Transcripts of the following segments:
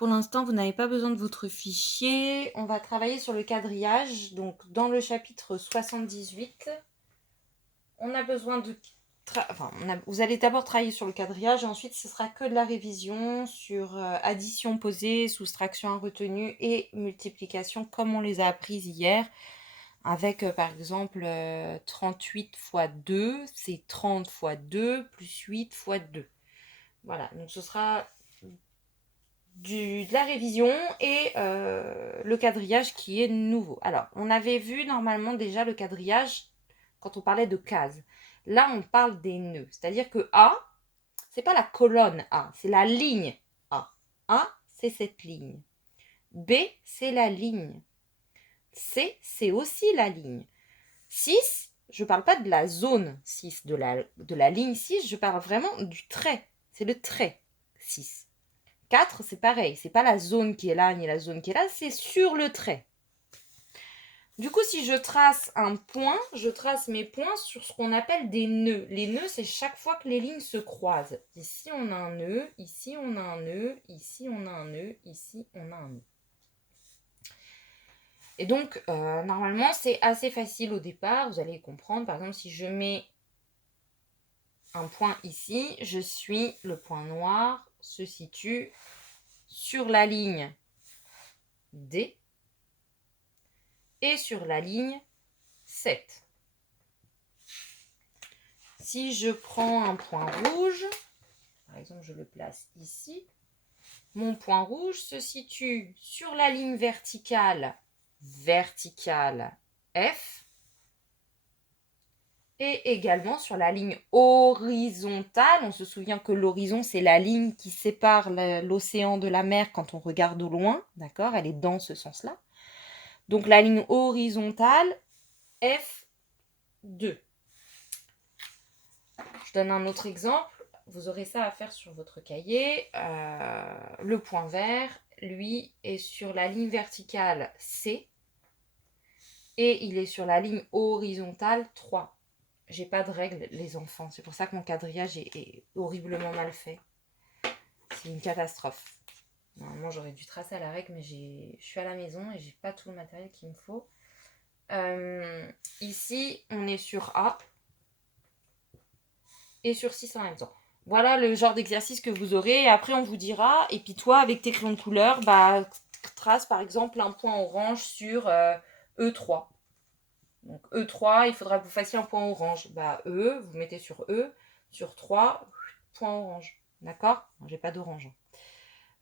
pour l'instant, vous n'avez pas besoin de votre fichier. On va travailler sur le quadrillage. Donc, dans le chapitre 78, on a besoin de... vous allez d'abord travailler sur le quadrillage et ensuite, ce sera que de la révision sur addition posée, soustraction à retenue et multiplication comme on les a apprises hier. Avec, par exemple, 38 fois 2, c'est 30 fois 2 plus 8 fois 2. Voilà, donc ce sera de la révision et le quadrillage qui est nouveau. Alors, on avait vu normalement déjà le quadrillage quand on parlait de cases. Là, on parle des nœuds. C'est-à-dire que A, c'est pas la colonne A, c'est la ligne A. A, c'est cette ligne. B, c'est la ligne. C, c'est aussi la ligne. 6, je ne parle pas de la zone 6, de la ligne 6, je parle vraiment du trait. C'est le trait 6. 4, c'est pareil, c'est pas la zone qui est là ni la zone qui est là, c'est sur le trait. Du coup, si je trace un point, je trace mes points sur ce qu'on appelle des nœuds. Les nœuds, c'est chaque fois que les lignes se croisent. Ici, on a un nœud, ici, on a un nœud, ici, on a un nœud, ici, on a un nœud. Et donc, normalement, c'est assez facile au départ. Vous allez comprendre, par exemple, si je mets un point ici, le point noir se situe sur la ligne D et sur la ligne 7. Si je prends un point rouge, par exemple je le place ici, mon point rouge se situe sur la ligne verticale F et également sur la ligne horizontale. On se souvient que l'horizon, c'est la ligne qui sépare l'océan de la mer quand on regarde au loin, d'accord? Elle est dans ce sens-là. Donc la ligne horizontale, F2. Je donne un autre exemple. Vous aurez ça à faire sur votre cahier. Le point vert, lui, est sur la ligne verticale C et il est sur la ligne horizontale 3. J'ai pas de règles, les enfants. C'est pour ça que mon quadrillage est horriblement mal fait. C'est une catastrophe. Normalement, j'aurais dû tracer à la règle, mais je suis à la maison et j'ai pas tout le matériel qu'il me faut. Ici, on est sur A et sur 6 en même temps. Voilà le genre d'exercice que vous aurez. Et après, on vous dira, et puis toi, avec tes crayons de couleur, trace par exemple un point orange sur E3. Donc E3, il faudra que vous fassiez un point orange. E, vous mettez sur E, sur 3, point orange. D'accord? J'ai pas d'orange.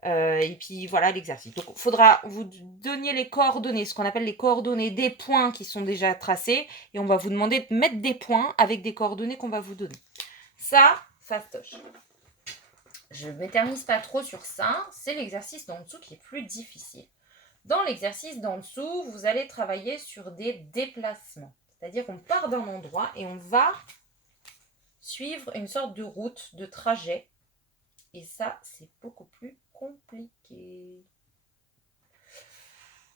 Et puis voilà l'exercice. Donc il faudra vous donner les coordonnées, ce qu'on appelle les coordonnées des points qui sont déjà tracés. Et on va vous demander de mettre des points avec des coordonnées qu'on va vous donner. Ça, fastoche. Je ne m'éternise pas trop sur ça. C'est l'exercice d'en dessous qui est plus difficile. Dans l'exercice d'en dessous, vous allez travailler sur des déplacements. C'est-à-dire qu'on part d'un endroit et on va suivre une sorte de route, de trajet. Et ça, c'est beaucoup plus compliqué.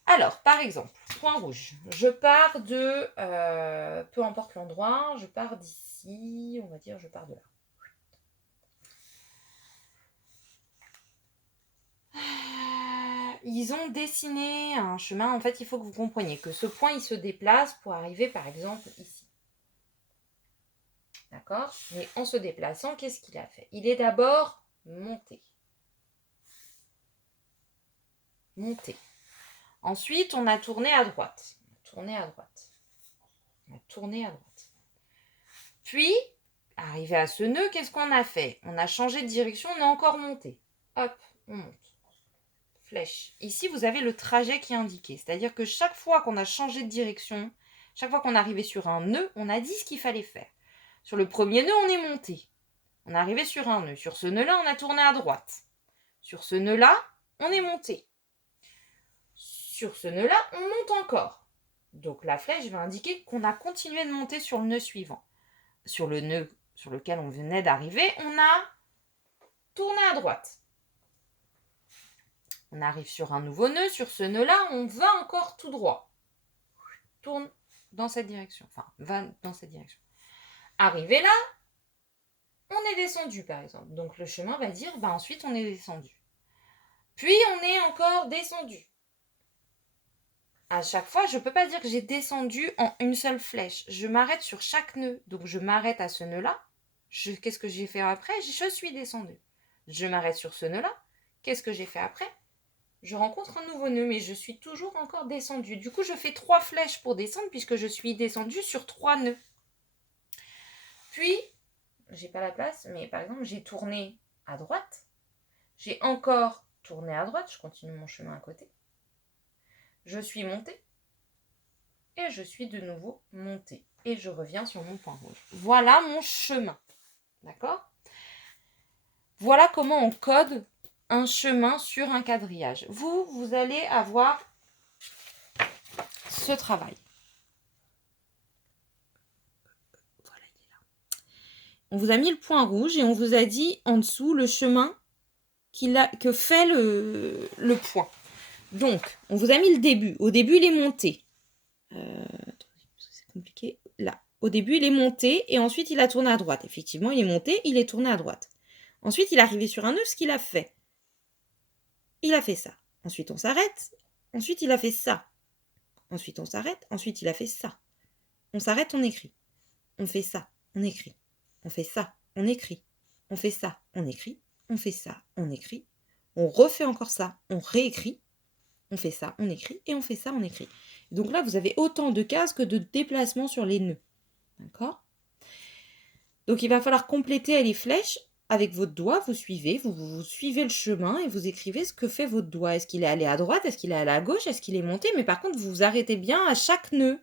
Alors, par exemple, point rouge. Je pars de, peu importe l'endroit, je pars d'ici, on va dire, je pars de là. Ils ont dessiné un chemin. En fait, il faut que vous compreniez que ce point, il se déplace pour arriver, par exemple, ici. D'accord? Mais en se déplaçant, qu'est-ce qu'il a fait? Il est d'abord monté. Monté. Ensuite, on a tourné à droite. Tourné à droite. On a tourné à droite. Puis, arrivé à ce nœud, qu'est-ce qu'on a fait? On a changé de direction, on est encore monté. Hop, on monte. Flèche. Ici, vous avez le trajet qui est indiqué. C'est-à-dire que chaque fois qu'on a changé de direction, chaque fois qu'on est arrivé sur un nœud, on a dit ce qu'il fallait faire. Sur le premier nœud, on est monté. On est arrivé sur un nœud. Sur ce nœud-là, on a tourné à droite. Sur ce nœud-là, on est monté. Sur ce nœud-là, on monte encore. Donc la flèche va indiquer qu'on a continué de monter sur le nœud suivant. Sur le nœud sur lequel on venait d'arriver, on a tourné à droite. On arrive sur un nouveau nœud. Sur ce nœud-là, on va encore tout droit. Tourne dans cette direction. Enfin, va dans cette direction. Arrivé là, on est descendu, par exemple. Donc, le chemin va dire, ensuite, on est descendu. Puis on est encore descendu. À chaque fois, je ne peux pas dire que j'ai descendu en une seule flèche. Je m'arrête sur chaque nœud. Donc je m'arrête à ce nœud-là. Qu'est-ce que j'ai fait après? Je suis descendu. Je m'arrête sur ce nœud-là. Qu'est-ce que j'ai fait après? Je rencontre un nouveau nœud, mais je suis toujours encore descendu. Du coup, je fais 3 flèches pour descendre puisque je suis descendu sur 3 nœuds. Puis, j'ai pas la place, mais par exemple, j'ai tourné à droite. J'ai encore tourné à droite. Je continue mon chemin à côté. Je suis montée. Et je suis de nouveau montée. Et je reviens sur mon point rouge. Voilà mon chemin. D'accord? Voilà comment on code un chemin sur un quadrillage. Vous allez avoir ce travail. Voilà, il est là. On vous a mis le point rouge et on vous a dit en dessous le chemin que fait le point. Donc, on vous a mis le début. Au début, il est monté. C'est compliqué. Là. Au début, il est monté et ensuite, il a tourné à droite. Effectivement, il est monté, il est tourné à droite. Ensuite, il est arrivé sur un nœud, ce qu'il a fait. Il a fait ça. Ensuite, on s'arrête. Ensuite, il a fait ça. Ensuite, on s'arrête. Ensuite, il a fait ça. On s'arrête, on écrit. On fait ça, on écrit. On fait ça, on écrit. On fait ça, on écrit. On fait ça, on écrit. On refait encore ça, on réécrit. On fait ça, on écrit. Et on fait ça, on écrit. Donc là, vous avez autant de cases que de déplacements sur les nœuds. D'accord? Donc il va falloir compléter les flèches avec votre doigt. Vous suivez, vous suivez le chemin et vous écrivez ce que fait votre doigt. Est-ce qu'il est allé à droite? Est-ce qu'il est allé à gauche? Est-ce qu'il est monté? Mais par contre, vous vous arrêtez bien à chaque nœud.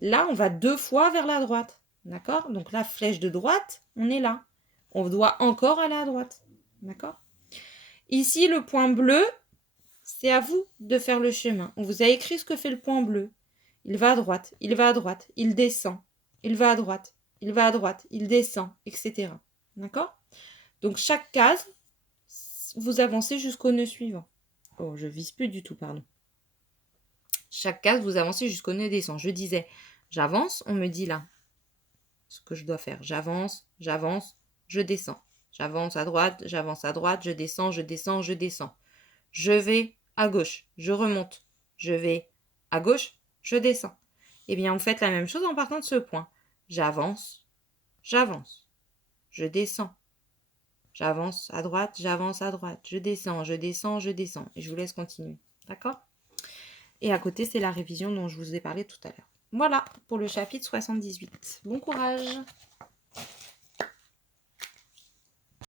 Là, on va 2 fois vers la droite. D'accord? Donc la flèche de droite, on est là. On doit encore aller à droite. D'accord? Ici, le point bleu, c'est à vous de faire le chemin. On vous a écrit ce que fait le point bleu. Il va à droite, il va à droite, il descend. Il va à droite, il va à droite, il descend, etc. D'accord? Donc chaque case, vous avancez jusqu'au nœud suivant. Oh, je vise plus du tout, pardon. Chaque case, vous avancez jusqu'au nœud descend. Je disais, j'avance, on me dit là ce que je dois faire. J'avance, je descends. J'avance à droite, je descends, je descends, je descends. Je vais à gauche, je remonte. Je vais à gauche, je descends. Eh bien, vous faites la même chose en partant de ce point. J'avance, je descends. J'avance à droite, je descends, je descends, je descends. Et je vous laisse continuer. D'accord? Et à côté, c'est la révision dont je vous ai parlé tout à l'heure. Voilà pour le chapitre 78. Bon courage!